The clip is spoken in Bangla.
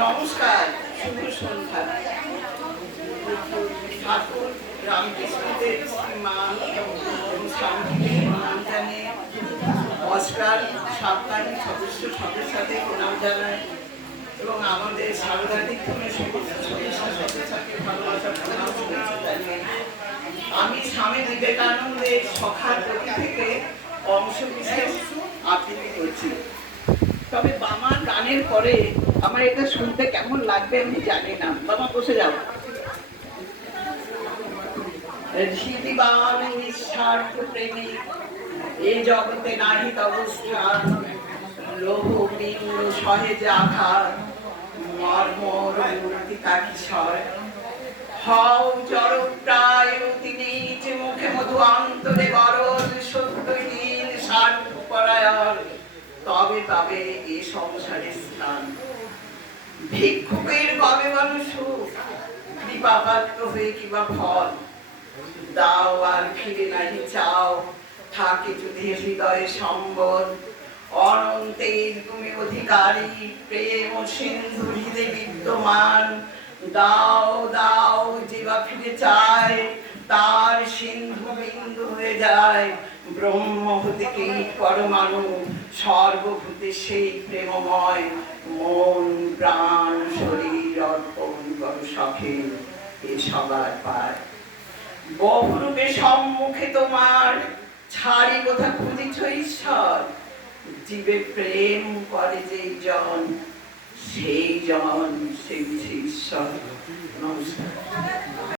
নমস্কার, শুভ সন্ধ্যা। ঠাকুর রামকৃষ্ণদেব মা এবং স্বামীকে প্রণাম জানিয়ে অস্কার সাপ্তাহিক সদস্য সাথে প্রণাম জানায় এবং আমাদের প্রণাম জানিয়ে আমি স্বামী বিবেকানন্দের সখার প্রতি থেকে অংশ বিশেষ আবৃত্তি করছি। তবে বামার গানের পরে আমার এটা শুনতে কেমন লাগবে আমি জানি না। বাবা, বসে যাও। জগতে নাহি অবস্থান কাকিশয় হও প্রায় মুখে মধু অন্তরে গরল সত্যহীন স্বার্থ পরায়ণ তবে তবে এ সংসারের স্থান। ভিক্ষুকের কবে মানুষ কৃপাপাত্র হয়ে কিবা ফল? দাও আর ফিরে চাও। থাকে যদি হৃদয়ে সম্বল। অনন্তের তুমি অধিকারী, প্রেম সিন্ধু বিদ্যমান। দাও দাও যেবা ফিরে চায়, তার সিন্ধু বিন্দু হয়ে যায়। ব্রহ্ম হতে কীট পরমাণু, সর্বভূতে সেই প্রেমময়, মন, প্রাণ। সখে, এ সবার পায় বহুরূপে সম্মুখে তোমার ছাড়ি কোথা খুঁজিছ ঈশ্বর? জীবে প্রেম করে যেই জন, সেই জন, সেই নমস্কার